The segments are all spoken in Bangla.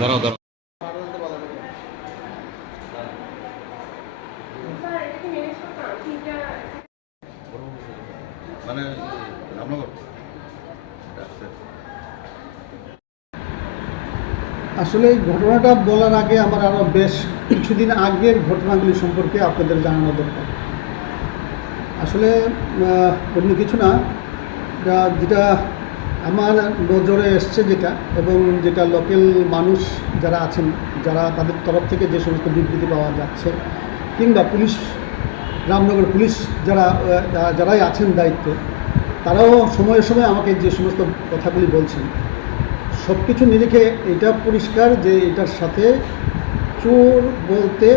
দাঁড়াও দাঁড়াও। মানে আসলে এই ঘটনাটা বলার আগে আমার আরও বেশ কিছুদিন আগের ঘটনাগুলি সম্পর্কে আপনাদের জানানো দরকার। আসলে অন্য কিছু না যেটা আমার নজরে এসছে যেটা এবং যেটা লোকাল মানুষ যারা আছেন, যারা তাদের তরফ থেকে যে সমস্ত বিবৃতি পাওয়া যাচ্ছে, কিংবা পুলিশ, রামনগর পুলিশ যারা যারাই আছেন দায়িত্বে, তারাও সময়ে সময়ে আমাকে যে সমস্ত কথাগুলি বলছেন সব কিছু নিরিখে এটা পরিষ্কার যে এটার সাথে চোর বলতে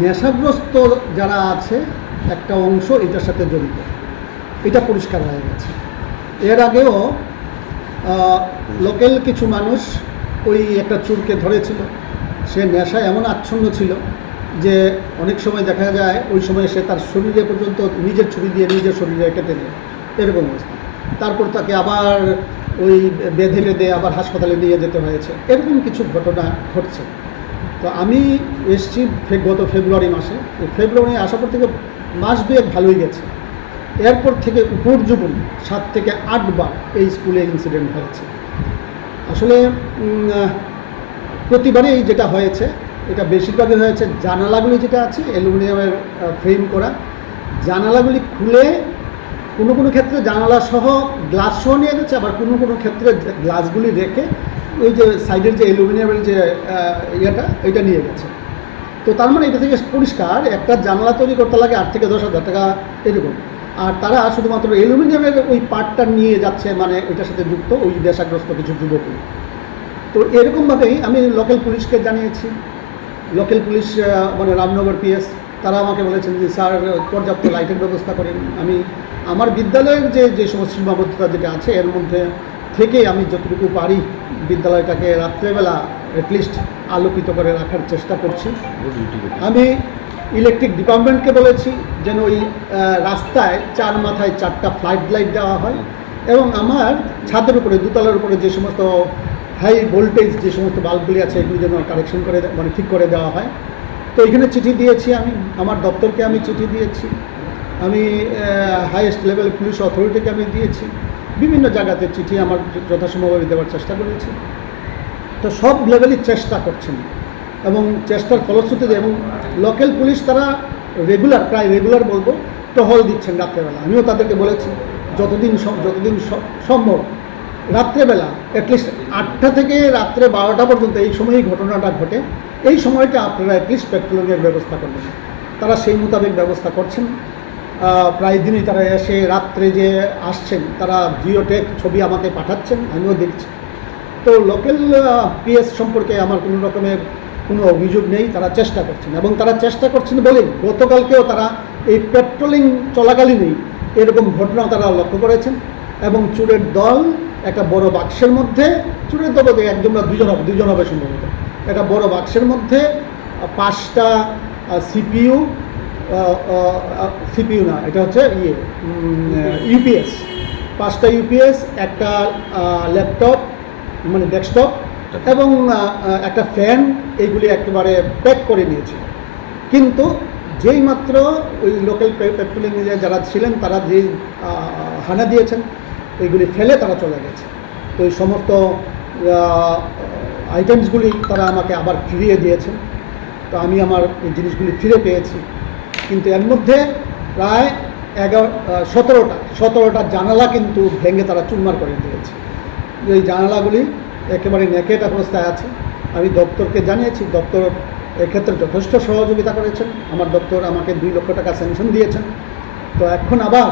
নেশাগ্রস্ত যারা আছে, একটা অংশ এটার সাথে জড়িত। এটা পরিষ্কার হয়ে গেছে। এর আগেও লোকাল কিছু মানুষ ওই একটা চুরকে ধরেছিল। সে নেশায় এমন আচ্ছন্ন ছিল যে অনেক সময় দেখা যায় ওই সময় সে তার শরীরে পর্যন্ত নিজের ছুরি দিয়ে নিজের শরীরে কেটে দেয়। এরকম অবস্থা। তারপর তাকে আবার ওই বেঁধে বেঁধে আবার হাসপাতালে নিয়ে যেতে হয়েছে। এরকম কিছু ঘটনা ঘটছে। তো আমি এসছি গত ফেব্রুয়ারি মাসে। ফেব্রুয়ারি আসার পর থেকে মাস দুয়েক ভালোই গেছে। এরপর থেকে উপর্যুপন সাত থেকে আটবার এই স্কুলে ইনসিডেন্ট হয়েছে। আসলে প্রতিবারেই যেটা হয়েছে, এটা বেশিরভাগই হয়েছে জানালাগুলি যেটা আছে, অ্যালুমিনিয়ামের ফ্রেম করা। জানালাগুলি খুলে কোনো কোনো ক্ষেত্রে জানালা সহ গ্লাস সহ নিয়ে গেছে, আবার কোনো কোনো ক্ষেত্রে গ্লাসগুলি রেখে ওই যে সাইডের যে অ্যালুমিনিয়ামের যে ইয়েটা, ওইটা নিয়ে গেছে। তো তার মানে এটা থেকে পরিষ্কার, একটা জানালা তৈরি করতে লাগে আট থেকে দশ হাজার টাকা, এরকম। আর তারা শুধুমাত্র অ্যালুমিনিয়ামের ওই পার্টটা নিয়ে যাচ্ছে মানে ওইটার সাথে যুক্ত ওই দেশাগ্রস্ত কিছু যুবকই। তো এরকমভাবেই আমি লোকাল পুলিশকে জানিয়েছি। লোকাল পুলিশ মানে রামনগর পিএস তারা আমাকে বলেছেন যে স্যার পর্যাপ্ত লাইটের ব্যবস্থা করেন। আমি আমার বিদ্যালয়ের যে যে সমস্ত সীমাবদ্ধতা যেটা আছে এর মধ্যে থেকে আমি যতটুকু পারি বিদ্যালয়টাকে রাত্রেবেলা অ্যাটলিস্ট আলোকিত করে রাখার চেষ্টা করছি। আমি ইলেকট্রিক ডিপার্টমেন্টকে বলেছি, যেন ওই রাস্তায় চার মাথায় চারটা ফ্লাইট লাইট দেওয়া হয়। এবং আমার ছাদের উপরে, দুতলার উপরে যে সমস্ত হাই ভোল্টেজ যে সমস্ত বাল্বগুলি আছে, এগুলি যেন কারেকশন করে মানে ঠিক করে দেওয়া হয়। তো এখানে চিঠি দিয়েছি আমি, আমার দপ্তরকে আমি চিঠি দিয়েছি। আমি হাইয়েস্ট লেভেল পুলিশ অথরিটিকে আমি দিয়েছি। বিভিন্ন জায়গাতে চিঠি আমার যথাসম্ভবভাবে দেওয়ার চেষ্টা করেছি। তো সব লেভেলই চেষ্টা করছেন। এবং চেষ্টার ফলশ্রুতিতে এবং লোকাল পুলিশ তারা রেগুলার, প্রায় রেগুলার বলব, টহল দিচ্ছেন রাত্রেবেলা। আমিও তাদেরকে বলেছি, যতদিন যতদিন সম্ভব, রাত্রেবেলা অ্যাটলিস্ট আটটা থেকে রাত্রে বারোটা পর্যন্ত এই সময়ই ঘটনাটা ঘটে। এই সময়টা আপনারা অ্যাটলিস্ট পেট্রোলিংয়ের ব্যবস্থা করবেন। তারা সেই মোতাবেক ব্যবস্থা করছেন। প্রায় দিনই তারা এসে রাত্রে যে আসছেন, তারা জিওটেক ছবি আমাকে পাঠাচ্ছেন, আমিও দেখছি। তো লোকাল পিএস সম্পর্কে আমার কোনো রকমের কোনো অভিযোগ নেই, তারা চেষ্টা করছেন এবং তারা চেষ্টা করছেন বলেই গতকালকেও তারা এই পেট্রোলিং চলাকালীনই এরকম ঘটনাও তারা লক্ষ্য করেছেন এবং চুরের দল একটা বড় বাক্সের মধ্যে, চুরের দল একজন বা দুজন হবে দুজন হবে সম্ভবত। একটা বড় বাক্সের মধ্যে পাঁচটা সিপিইউ সিপিইউ না, এটা হচ্ছে ইয়ে ইউপিএস পাঁচটা ইউপিএস একটা ল্যাপটপ মানে ডেস্কটপ এবং একটা ফ্যান এইগুলি একেবারে প্যাক করে নিয়েছে কিন্তু যেই মাত্র ওই লোকাল পেট্রোলিং যারা ছিলেন, তারা যে হানা দিয়েছেন, এইগুলি ফেলে তারা চলে গেছে। তো এই সমস্ত আইটেমসগুলি তারা আমাকে আবার ফিরিয়ে দিয়েছেন। তো আমি আমার এই জিনিসগুলি ফিরে পেয়েছি। কিন্তু এর মধ্যে প্রায় এগারো সতেরোটা সতেরোটা জানালা কিন্তু ভেঙে তারা চুরমার করে দিয়েছে। এই জানালাগুলি একেবারে নেকেট অবস্থায় আছে। আমি দপ্তরকে জানিয়েছি, দপ্তর এক্ষেত্রে যথেষ্ট সহযোগিতা করেছেন। আমার দপ্তর আমাকে দুই লক্ষ টাকা স্যাংশন দিয়েছেন। তো এখন আবার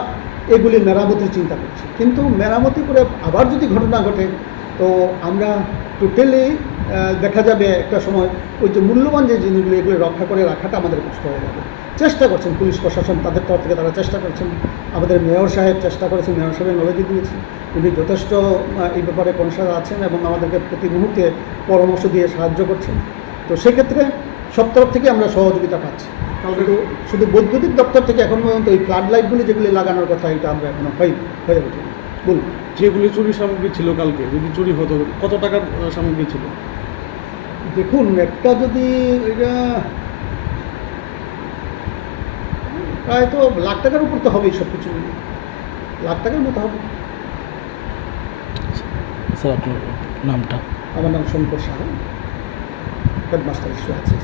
এগুলি মেরামতির চিন্তা করছি। কিন্তু মেরামতি করে আবার যদি ঘটনা ঘটে, তো আমরা টোটালি দেখা যাবে একটা সময় ওই যে মূল্যবান যে জিনিসগুলো এগুলো রক্ষা করে রাখাটা আমাদের কষ্ট হয়ে যাবে। চেষ্টা করছেন পুলিশ প্রশাসন তাদের তরফ থেকে তারা চেষ্টা করছেন। আমাদের মেয়র সাহেব চেষ্টা করেছেন মেয়র সাহেবের নলেজে দিয়েছেন উনি যথেষ্ট এই ব্যাপারে কনসার আছেন এবং আমাদেরকে প্রতি মুহূর্তে পরামর্শ দিয়ে সাহায্য করছেন। তো সেক্ষেত্রে সব তরফ থেকে আমরা সহযোগিতা পাচ্ছি। কিন্তু শুধু বৈদ্যুতিক দপ্তর থেকে এখন পর্যন্ত এই ফ্লাড লাইটগুলি যেগুলি লাগানোর কথা এটা আমরা এখনও হয়ে হয়ে ওঠেনি বলুন। যেগুলি চুরি সামগ্রী ছিল কালকে যদি চুরি হতো কত টাকার সামগ্রী ছিল? দেখুন একটা যদি এটা প্রায় তো লাখ টাকার উপর তো হবেই সব কিছু লাখ টাকার মতো হবে। স্যার আপনার নামটা? আমার নাম শঙ্কর সাহা। হেডমাস্টার ইস্যু আছে।